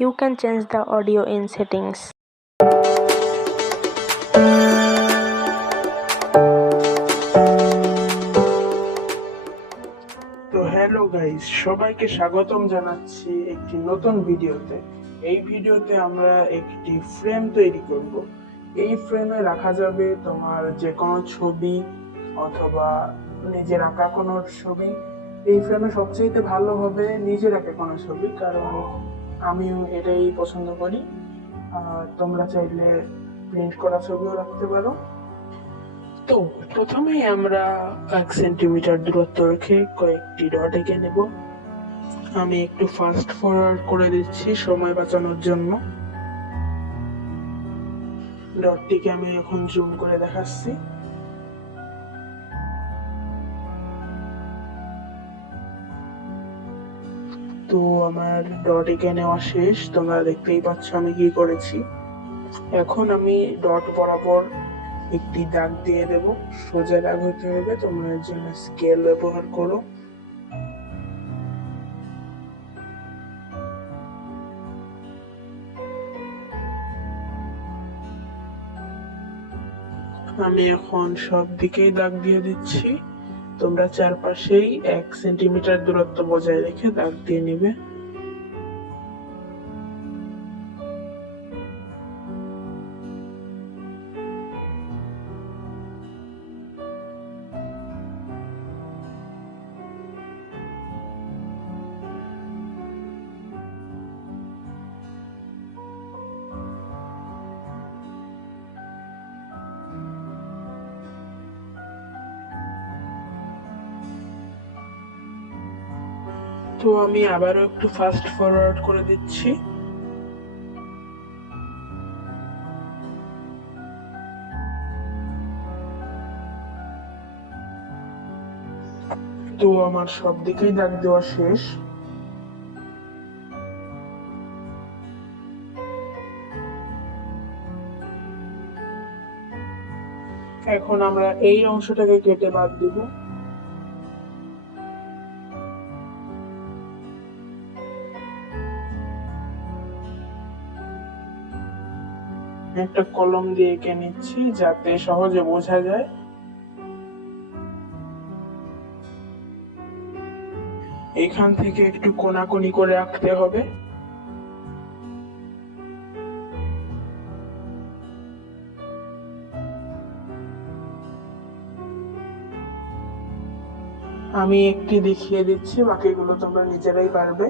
You can change the audio in settings. তো hello guys, সবাইকে স্বাগতম জানাচ্ছি একটি নতুন ভিডিওতে। এই ভিডিওতে আমরা একটি ফ্রেম তৈরি করব। এই ফ্রেমে রাখা যাবে তোমার যে কোনো ছবি অথবা নিজের আঁকা কোনো ছবি। এই ফ্রেমে সবচেয়ে ভালো হবে নিজের আঁকা কোনো ছবি, কারণ আমিও এটাই পছন্দ করি। তোমরা চাইলে প্রিন্ট করা ছবিও রাখতে পারো। তো প্রথমেই আমরা 1 সেন্টিমিটার দূরত্ব রেখে কয়েকটি ডট এঁকে নেব। আমি একটু ফাস্ট ফরওয়ার্ড করে দিচ্ছি সময় বাঁচানোর জন্য। ডটটিকে আমি এখন জুম করে দেখাচ্ছি। তো আমার ডট এঁকে নেওয়া শেষ, তোমরা দেখতেই পাচ্ছ আমি কি করেছি। এখন আমি ডট বরাবর একটি দাগ দিয়ে দেব। সোজা দাগ হতে হবে, তোমরা এর জন্য স্কেল ব্যবহার করো। আমি এখন সব দিকেই দাগ দিয়ে দিচ্ছি। তোমরা চারপাশেই 1 সেন্টিমিটার দূরত্ব বজায় রেখে দাগ দিয়ে নিবে। তো আমি আবারও একটু ফাস্ট ফরওয়ার্ড করে দিচ্ছি। তো আমার সব দিকেই দাগ দেওয়া শেষ। এখন আমরা এই অংশটাকে কেটে বাদ দিব। একটা কলম দিয়ে এঁকে নিচ্ছি যাতে সহজে বোঝা যায়। এখান থেকে একটু কোনাকুনি করে আঁকতে হবে। আমি একটি দেখিয়ে দিচ্ছি, বাকিগুলো তোমরা নিজেরাই পারবে।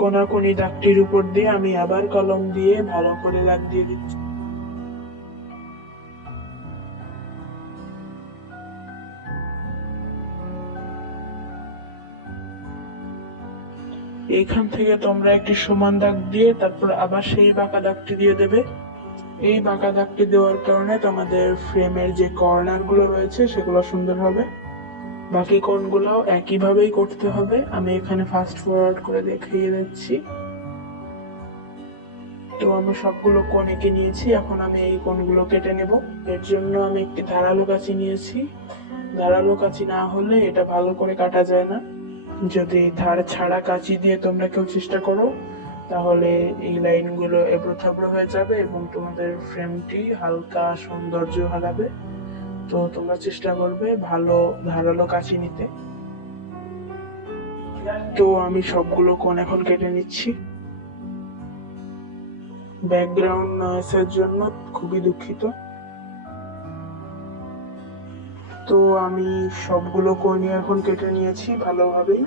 কোনাকুনি দাগটির উপর দিয়ে আমি আবার কলম দিয়ে ভালো করে দাগ দিয়ে দিচ্ছি। এইখান থেকে তোমরা একটি সমান দাগ দিয়ে তারপর আবার সেই বাঁকা দাগটি দিয়ে দেবে। এই বাঁকা দাগটি দেওয়ার কারণে তোমাদের ফ্রেমের যে কর্নার গুলো রয়েছে সেগুলো সুন্দর হবে। বাকি কোণগুলো একইভাবেই করতে হবে। আমি এখানে ফাস্ট ফরওয়ার্ড করে দেখিয়ে দিচ্ছি। তো আমি সবগুলো কোণ এঁকে নিয়েছি, এখন আমি এই কোণগুলো কেটে নেব। এর জন্য আমি একটি ধারালো কাঁচি নিয়েছি। ধারালো কাঁচি না হলে এটা ভালো করে কাটা যায় না। যদি ধার ছাড়া কাঁচি দিয়ে তোমরা কেউ চেষ্টা করো তাহলে এই লাইনগুলো এবড়ো থেবড়ো হয়ে যাবে এবং তোমাদের ফ্রেমটি হালকা সৌন্দর্য হারাবে। তো তোমরা চেষ্টা করবে ভালো ধারালো কাঁচি নিতে। তো আমি সবগুলো কোণ এখন কেটে নিচ্ছি। ব্যাকগ্রাউন্ড নয়েজের জন্য খুবই দুঃখিত। তো আমি সবগুলো কোণই এখন কেটে নিয়েছি ভালোভাবেই।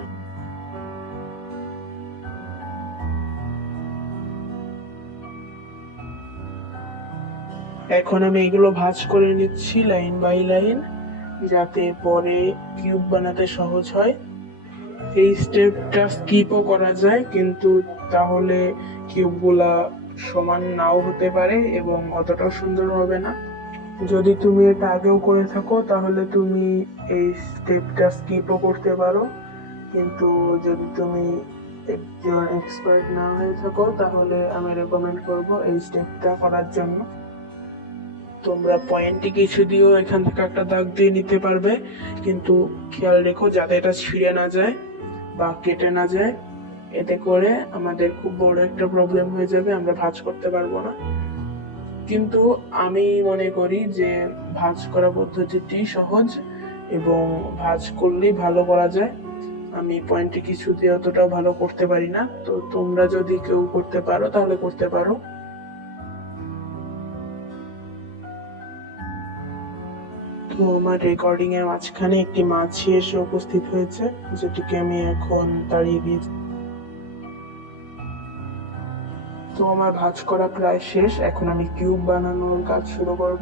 এখন আমি এগুলো ভাঁজ করে নিচ্ছি লাইন বাই লাইন, যাতে পরে কিউব বানাতে সহজ হয়। এই স্টেপটা স্কিপও করা যায়, কিন্তু তাহলে কিউবগুলা সমান নাও হতে পারে এবং অতটাও সুন্দর হবে না। যদি তুমি এটা আগেও করে থাকো তাহলে তুমি এই স্টেপটা স্কিপও করতে পারো, কিন্তু যদি তুমি একজন এক্সপার্ট না হয়ে থাকো তাহলে আমি রেকমেন্ড করব এই স্টেপটা করার জন্য। তো তোমরা পয়েন্টে কিছু দিয়েও এখান থেকে একটা দাগ দিয়ে নিতে পারবে, কিন্তু খেয়াল রেখো যাতে এটা ছিঁড়ে না যায় বা কেটে না যায়। এতে করে আমাদের খুব বড় একটা প্রবলেম হয়ে যাবে, আমরা ভাঁজ করতে পারবো না। কিন্তু আমি মনে করি যে ভাঁজ করা পদ্ধতিটি সহজ এবং ভাঁজ করলেই ভালো করা যায়। আমি পয়েন্টে কিছু দিয়ে অতটাও ভালো করতে পারি না, তো তোমরা যদি কেউ করতে পারো তাহলে করতে পারো। তো আমার রেকর্ডিং এর মাঝখানে একটি মাছি এসে উপস্থিত হয়েছে, যেটিকে আমি এখন তাড়িয়ে দিয়েছি। তো আমার ভাঁজ করা প্রায় শেষ, এখন আমি কিউব বানানোর কাজ শুরু করব।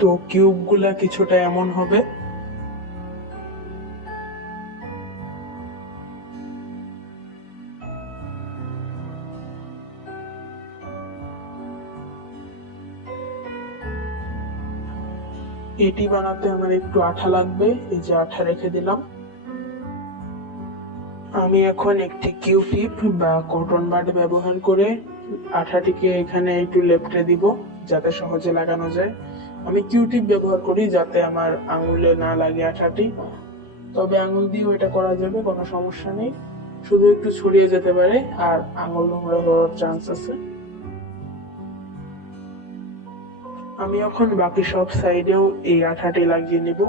তো কিউব গুলা কিছুটা এমন হবে। এটি বানাতে আমার একটু আঠা লাগবে, এই যে আঠা রেখে দিলাম। আমি এখন একটি কিউ টিপ বা কটন বাড ব্যবহার করে আঠাটিকে এখানে একটু লেপ্টে দিব যাতে সহজে লাগানো যায়। আমি কিউ টিপ ব্যবহার করি যাতে আমার আঙুলে না লাগে আঠাটি, তবে আঙুল দিয়েও এটা করা যাবে, কোনো সমস্যা নেই। শুধু একটু ছড়িয়ে যেতে পারে আর আঙুল নোংরা হওয়ার চান্স আছে। আমি এখন বাকি সব সাইডেও এই আঠাটি লাগিয়ে নিব।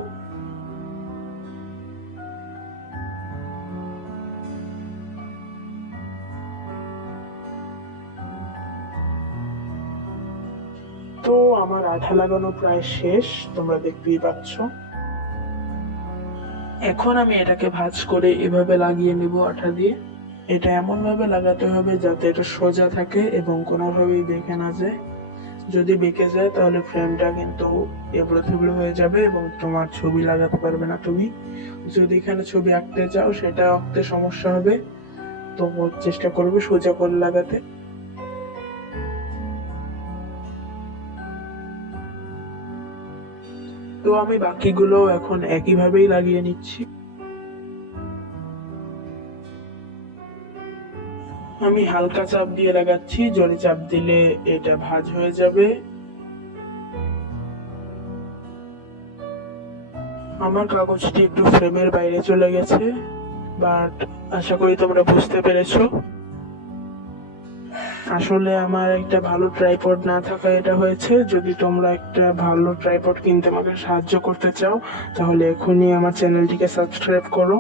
তো আমার আঠা লাগানো প্রায় শেষ, তোমরা দেখতেই পাচ্ছ। এখন আমি এটাকে ভাঁজ করে এভাবে লাগিয়ে নিব আঠা দিয়ে। এটা এমন ভাবে লাগাতে হবে যাতে এটা সোজা থাকে এবং কোনোভাবেই বেঁকে না যায়। যদি বেঁকে যায় তাহলে ফ্রেমটা কিন্তু এবড়ো থেবড়ো হয়ে যাবে এবং তোমার ছবি লাগাতে পারবে না তুমি। যদি এখানে ছবি আঁকতে চাও সেটা আঁকতে সমস্যা হবে, তো চেষ্টা করবে সোজা করে লাগাতে। তো আমি বাকিগুলো এখন একইভাবেই লাগিয়ে নিচ্ছি। আমি হালকা চাপ দিয়ে লাগাচ্ছি, জোরে চাপ দিলে এটা ভাঁজ হয়ে যাবে। আমার কাগজটি একটু ফ্রেমের বাইরে চলে গেছে, বাট আশা করি তোমরা বুঝতে পেরেছো। আসলে আমার একটা ভালো ট্রাইপড না থাকায় এটা হয়েছে। যদি তোমরা একটা ভালো ট্রাইপড কিনতে আমাকে সাহায্য করতে চাও তাহলে এখনই আমার চ্যানেলটিকে সাবস্ক্রাইব করো।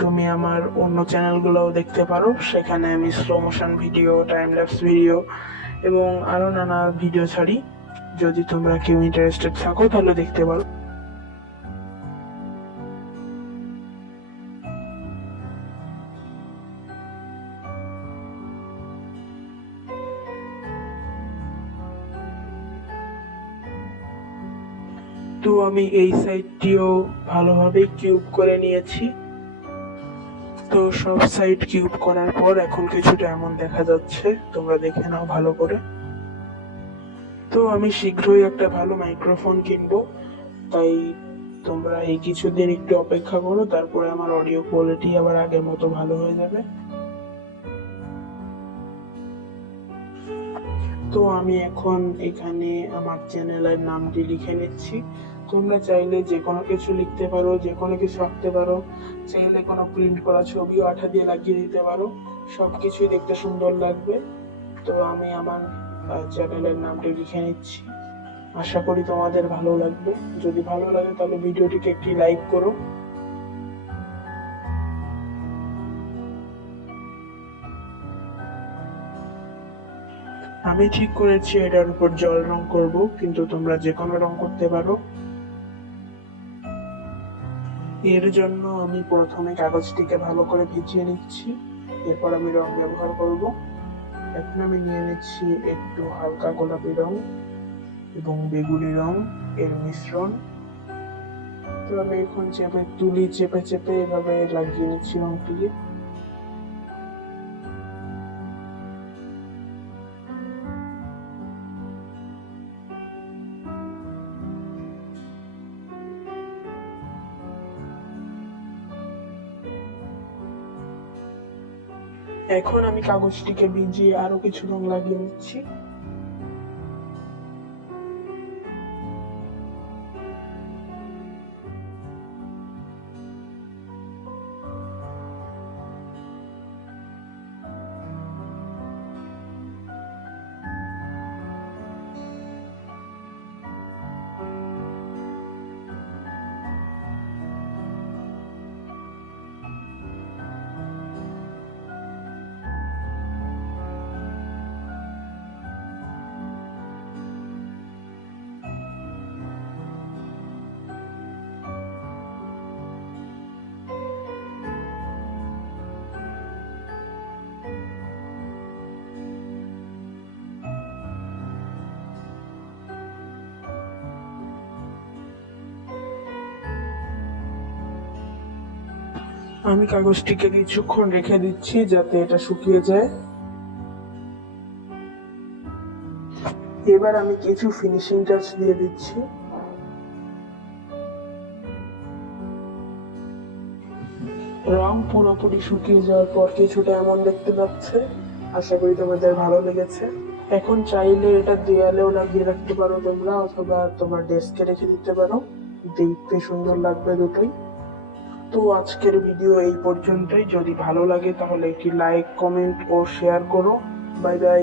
তুমি আমার অন্য চ্যানেলগুলোও দেখতে পারো, সেখানে আমি slow motion video, time lapse video এবং আরো নানা ভিডিও ছাড়ি। যদি তোমরা কেউ ইন্টারেস্টেড থাকো তাহলে দেখতে পারো। তো আমি এই সাইডটিও ভালোভাবে কিউব করে নিয়েছি। তো সব সাইড কিউব করার পর এখন কিছুটা এমন দেখা যাচ্ছে, তোমরা দেখে নাও ভালো করে। তো আমি শীঘ্রই একটা ভালো মাইক্রোফোন কিনবো, তাই তোমরা এই কিছুদিন একটু অপেক্ষা করো, তারপরে আমার অডিও কোয়ালিটি আবার আগের মতো ভালো হয়ে যাবে। তো আমি এখন এখানে আমার চ্যানেলের নামটি লিখে নিচ্ছি। তোমরা চাইলে যে কোনো কিছু লিখতে পারো, যে কোনো কিছু আঁকতে পারো, চাইলে কোনো প্রিন্ট করা ছবিও আঠা দিয়ে লাগিয়ে দিতে পারো, সবকিছুই দেখতে সুন্দর লাগবে। তো আমি আমার চ্যানেলের নামটি লিখে নিচ্ছি। আশা করি তোমাদের ভালো লাগবে। যদি ভালো লাগে তাহলে ভিডিওটিকে একটি লাইক করো। আমি ঠিক করেছি এটার উপর জল রং করব, কিন্তু তোমরা যে কোনো রং করতে পারো। এর জন্য আমি প্রথমে কাগজটিকে ভালো করে ভিজিয়ে নিচ্ছি, এরপর আমি রং ব্যবহার করব। এখন আমি নিয়ে নিচ্ছি একটু হালকা গোলাপি রং এবং বেগুনি রং এর মিশ্রণ। তো আমি এখন তুলি চেপে চেপে এভাবে লাগিয়ে নিচ্ছি রংটিকে। এখন আমি কাগজটিকে ভিজিয়ে আরো কিছু রং লাগিয়ে নিচ্ছি। আমি কাগজটিকে কিছুক্ষণ রেখে দিচ্ছি যাতে এটা শুকিয়ে যায়। এবার আমি কিছু ফিনিশিং টাচ দিয়ে দিচ্ছি। রং পুরোপুরি শুকিয়ে যাওয়ার পর কিছুটা এমন দেখতে পাচ্ছে। আশা করি তোমাদের ভালো লেগেছে। এখন চাইলে এটা দেয়ালেও লাগিয়ে রাখতে পারো তোমরা, অথবা তোমার ডেস্কে রেখে দিতে পারো, দেখতে সুন্দর লাগবে দুটোই। তো আজকের ভিডিও এই পর্যন্তই। যদি ভালো লাগে তাহলে একটি লাইক, কমেন্ট ও শেয়ার করো। Bye bye.